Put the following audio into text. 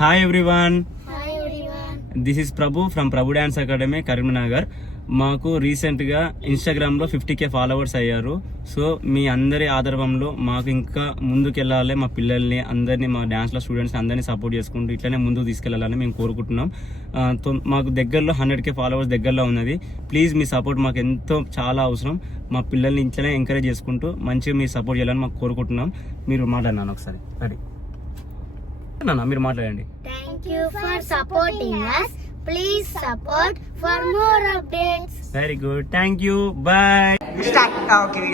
Hi everyone, Hi everyone. This is Prabhu from Prabhu dance academy Karimnagar. మాకు రీసెంట్గా ఇన్స్టాగ్రామ్లో 50K followers అయ్యారు. So మీ అందరి ఆదర్వంలో మాకు ఇంకా ముందుకెళ్ళాలి, మా పిల్లల్ని అందరినీ, మా డ్యాన్స్లో స్టూడెంట్స్ని అందరినీ సపోర్ట్ చేసుకుంటూ ఇట్లనే ముందుకు తీసుకెళ్ళాలని మేము కోరుకుంటున్నాం. మాకు దగ్గరలో 100K ఫాలోవర్స్ దగ్గరలో ఉన్నది. ప్లీజ్ మీ సపోర్ట్ మాకు ఎంతో చాలా అవసరం. మా పిల్లల్ని ఇంట్లోనే ఎంకరేజ్ చేసుకుంటూ మంచిగా మీరు సపోర్ట్ చేయాలని మాకు కోరుకుంటున్నాం. మీరు మాట్లాడినాను ఒకసారి రెడీ నాన్న, మీరు మాట్లాడండి. Thank you for supporting us. Please support for more updates. Very good, thank you, bye. Start. Okay.